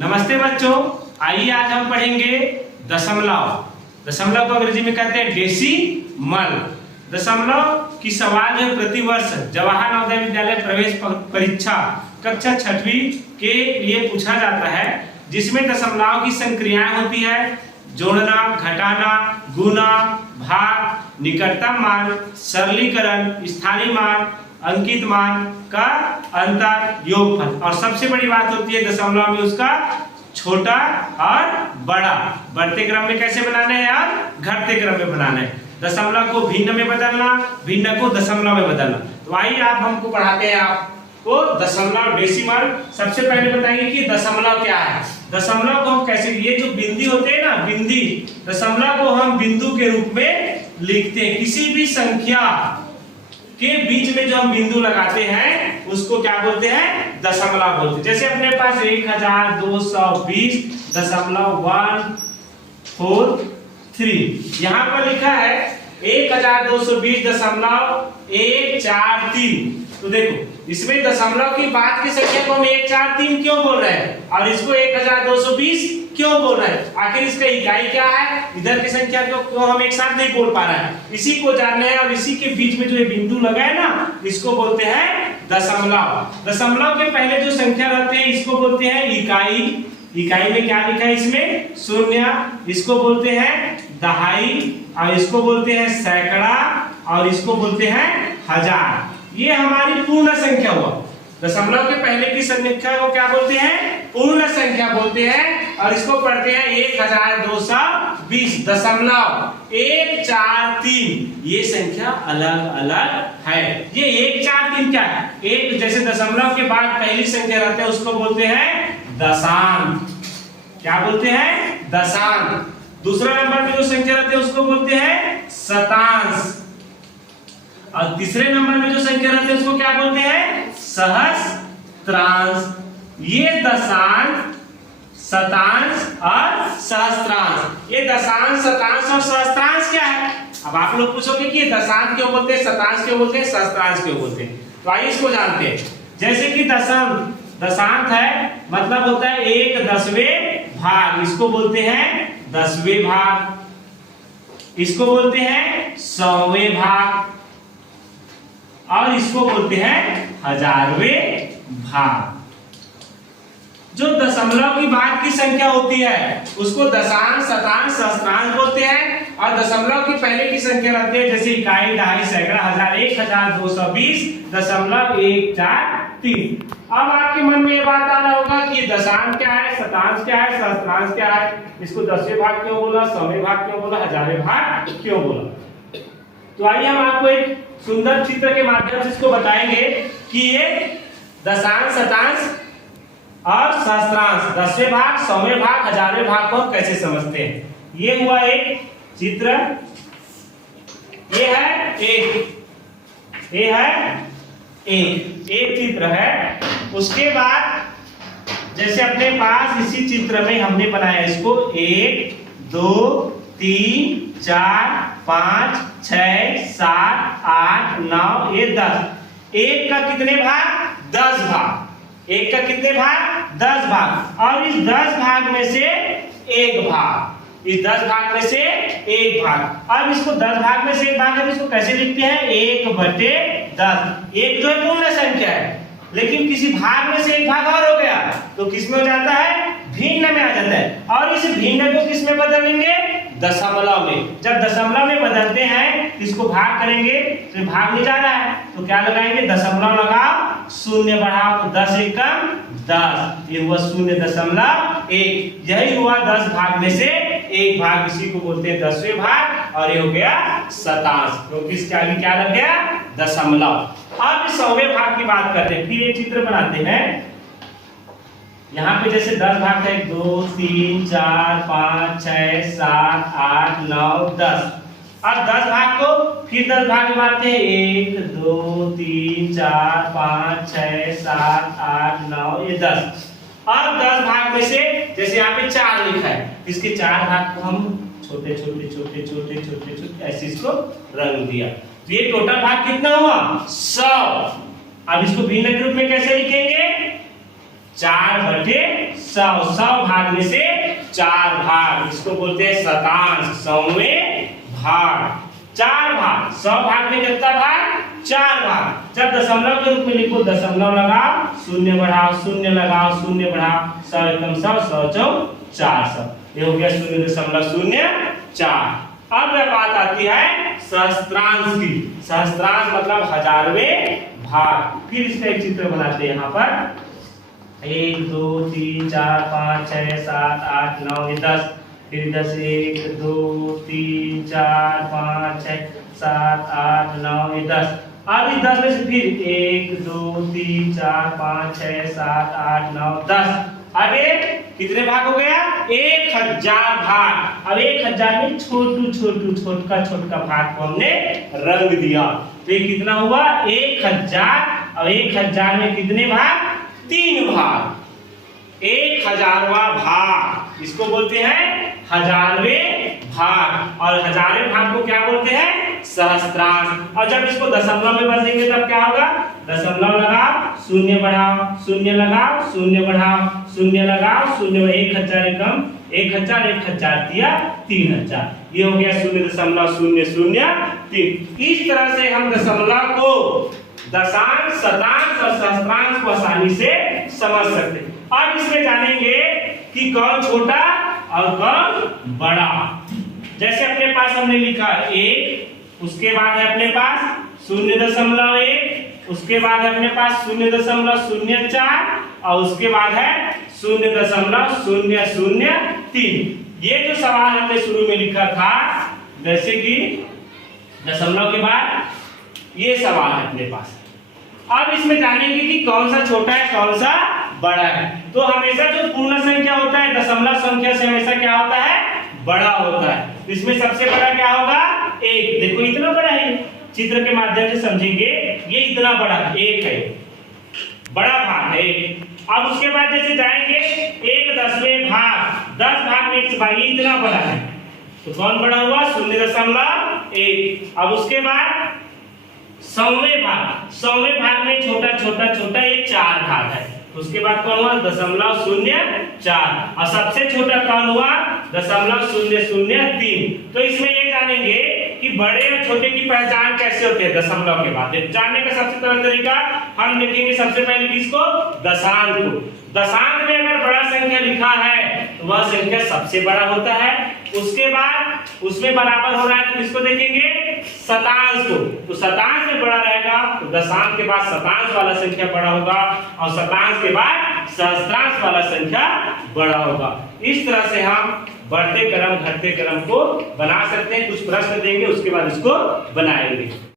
नमस्ते बच्चों, आइए आज हम पढ़ेंगे दशमलव। दशमलव को अंग्रेजी में कहते हैं डेसिमल। दशमलव की सवाल है प्रतिवर्ष जवाहर नवोदय विद्यालय प्रवेश परीक्षा कक्षा 6वीं के लिए पूछा जाता है, जिसमें दशमलव की संक्रियाएं होती है जोड़ना, घटाना, गुना, भाग, निकटतम मान, सरलीकरण, स्थानीय मान, अंकित मान का अंतर, योगफल। और सबसे बड़ी बात होती है दशमलव में उसका छोटा और बड़ा। बढ़ते क्रम में कैसे बनाना है और घटते क्रम में बनाना है। दशमलव को भिन्न में बदलना, भिन्न को दशमलव में बदलना। तो आइए आप हमको पढ़ाते हैं आपको दशमलव डेसिमल। सबसे पहले बताएंगे कि दशमलव क्या है। दशमलव को हम कैसे, ये जो बिंदी होते हैं ना, बिंदी, दशमलव को हम बिंदु के रूप में लिखते हैं। किसी भी संख्या के बीच में जो हम बिंदु लगाते हैं उसको क्या बोलते हैं, दशमलव बोलते हैं। जैसे अपने पास 1220.143 यहाँ पर लिखा है 1220.143। तो देखो इसमें दशमलव की बाद की संख्या को हम 143 क्यों बोल रहे हैं और इसको 1220 क्यों बोल रहे हैं, आखिर इसका इकाई क्या है, इधर की संख्या को क्यों हम एक साथ नहीं बोल पा रहे हैं, इसी को जानना है। और इसी के बीच में जो ये बिंदु लगा है ना, इसको बोलते हैं दशमलव। दशमलव के पहले जो संख्या रहते हैं इसको बोलते हैं इकाई। इकाई में क्या लिखा है, इसमें शून्य, इसको बोलते हैं दहाई, और इसको बोलते हैं सैकड़ा, और इसको बोलते हैं हजार। ये हमारी पूर्ण संख्या हुआ। दशमलव के पहले की संख्या को क्या बोलते हैं, पूर्ण संख्या बोलते हैं। और इसको पढ़ते हैं 1220.143। ये संख्या अलग अलग है। ये 143 क्या है, एक जैसे दशमलव के बाद पहली संख्या रहते हैं उसको बोलते हैं दशांश। क्या बोलते हैं, दशांश। दूसरा नंबर पे जो संख्या रहते हैं उसको बोलते हैं शतांश। और तीसरे नंबर में जो संख्या रहती है उसको क्या बोलते हैं, सहस्त्रांश। ये दशांश, शतांश और सहस्त्रांश। ये दशांश, शतांश और सहस्त्रांश क्या है। अब आप लोग पूछोगे कि ये दशांश क्यों बोलते हैं, शतांश क्यों बोलते हैं, सहस्त्रांश क्यों बोलते हैं। तो आइए इसको जानते हैं। जैसे कि दशांश है, मतलब होता है 1/10वें भाग, इसको बोलते हैं 10वें भाग, इसको बोलते हैं 100वें भाग, और इसको बोलते हैं 1000वें भाग। जो दशमलव की बाद की संख्या होती है उसको दशांश, शतांश, सहस्त्रांश बोलते हैं। और दशमलव की पहले की संख्या रहती है जैसे इकाई, दहाई, सैकड़ा, हजार, 1220.143। अब आपके मन में ये बात आ रहा होगा कि दशांश क्या है, शतांश क्या है, सहस्त्रांश क्या है, इसको 10वें भाग क्यों बोला, 100वें भाग क्यों बोला, 1000वें भाग क्यों बोला। तो आइए हम आपको एक सुंदर चित्र के माध्यम से इसको बताएंगे कि ये दशांश, शतांश और सहस्त्रांश, 10वें भाग, 100वें भाग, 1000वें भाग को हम कैसे समझते हैं। ये हुआ एक चित्र, ये है एक चित्र है। उसके बाद जैसे अपने पास इसी चित्र में हमने बनाया इसको 1 2 3 4 5 6 7 8 9 ये 10। एक का कितने भाग, 10 भाग। एक का कितने भाग, 10 भाग। और इस 10 भाग में से एक भाग, इस 10 भाग में से एक भाग। अब इसको 10 भाग में से एक भाग है, इसको कैसे लिखते हैं, 1/10। एक जो है पूर्ण संख्या है, लेकिन किसी भाग में से एक भाग और हो गया तो किस में हो जाता है, भिन्न में आ जाता है। और इस भिन्न को किस में बदलेंगे, दशमलव में। जब दशमलव में बदलते हैं इसको भाग करेंगे तो भाग नहीं जा रहा है तो क्या लगाएंगे, दशमलव लगाओ, शून्य बढ़ाओ, तो 10 एकम 10, ये हुआ 0.1। यही हुआ 10 भाग में से एक भाग, इसी को बोलते हैं 10वें भाग। और ये हो गया शतांश, क्योंकि इसके आगे क्या लग गया, दशमलव। अब 100वें भाग की बात करते हैं। फिर ये चित्र बनाते हैं। यहाँ पे जैसे 10 भाग है, 2 3 4 5 6 7 8 9 10। अब 10 भाग को फिर 10 भाग में बांटते हैं, 1 2 3 4 5 6 7 8 9 ये 10। अब 10 भाग में से जैसे यहाँ पे 4 लिखा है, इसके 4 भाग को हम छोटे छोटे छोटे छोटे छोटे छोटे ऐसे इसको रंग दिया। तो ये टोटल भाग कितना हुआ, 100। अब इसको भिन्न के रूप में कैसे लिखेंगे, 4/100। 100 भाग में से 4 भाग, इसको बोलते हैं शतांश, 100वें भाग। 4 भाग, 100 भाग में कितना भाग? 4 भाग। जब दशमलव के रूप में लिखो, दशमलव लगाओ, शून्य बढ़ाओ, शून्य लगाओ, शून्य बढ़ाओ, 100 एकम 100, 100 चौक 400, ये हो गया 0.04। अब बात आती है सहस्त्रांश की। सहस्त्रांश मतलब हजारवें भाग। फिर इसका एक चित्र बनाते हैं यहाँ पर। 1 2 3 4 5 6 7 8 9 10, फिर 10 1 2 3 4 5 6 7 8 9 10। अब इस 10 में से फिर 1 2 3 4 5 6 7 8 9 10। अब ये कितने भाग हो गया? 1000 भाग। अब 1000 में छोटका भाग को हमने रंग दिया, तो ये कितना हुआ? 1000। अब 1000 में कितने भाग? 3 भाग। 1000वां भाग, इसको बोलते हैं हजारवें भाग। और हजारवें भाग को क्या बोलते हैं? सहस्त्रांश। और जब इसको दशमलव में बदलेंगे तब क्या होगा? दशमलव लगाओ, शून्य बढ़ाओ, शून्य लगाओ, शून्य बढ़ाओ, शून्य लगाओ, शून्य, 1000 एकम 1000, 1000 दिया 3000, ये हो गया 0.003। इस तरह से हम दशमलव को दशांश, शतांश और सहस्त्रांश को आसानी से समझ सकते हैं। अब इसमें जानेंगे कि कौन छोटा और कौन बड़ा। जैसे अपने पास हमने लिखा 1, उसके बाद है अपने पास 0.1, उसके बाद है अपने पास 0.04 और उसके बाद है 0.003। ये जो सवाल हमने शुरू में लिखा था, जैसे कि दशमलव के बाद ये सवाल है अपने पास। अब इसमें जानेंगे कि कौन सा छोटा है, कौन सा बड़ा है। तो हमेशा जो पूर्ण संख्या होता है दशमलव संख्या से हमेशा क्या होता है? बड़ा होता है। इसमें सबसे बड़ा क्या होगा? 1। देखो इतना बड़ा है, चित्र के माध्यम से समझेंगे, ये इतना बड़ा है, 1 है, बड़ा भाग है 1। अब उसके बाद जैसे जाएंगे 1/10वें भाग, 10 भाग में 1 भाग, ये इतना बड़ा है, तो कौन बड़ा हुआ? 0.1। अब उसके बाद 100वें भाग, 100वें भाग में छोटा ये 4 भाग है। उसके बाद कौन हुआ? 0.04। और सबसे छोटा कौन हुआ? 0.003। तो इसमें ये जानेंगे कि बड़े और छोटे की पहचान कैसे होती है दशमलव के बाद। जानने का सबसे सरल तरीका हम देखेंगे सबसे पहले किसको? दशांश को। दशांश में अगर बड़ा संख्या लिखा है तो वह संख्या सबसे बड़ा होता है। उसके बाद उसमें बराबर हो रहा है तो किसको देखेंगे? शतांश को। तो शतांश में बड़ा रहेगा तो दशांश के बाद शतांश वाला संख्या बड़ा होगा और शतांश के बाद सहस्त्रांश वाला संख्या बड़ा होगा। इस तरह से हम बढ़ते क्रम घटते क्रम को बना सकते हैं। कुछ प्रश्न देंगे उसके बाद इसको बनाएंगे।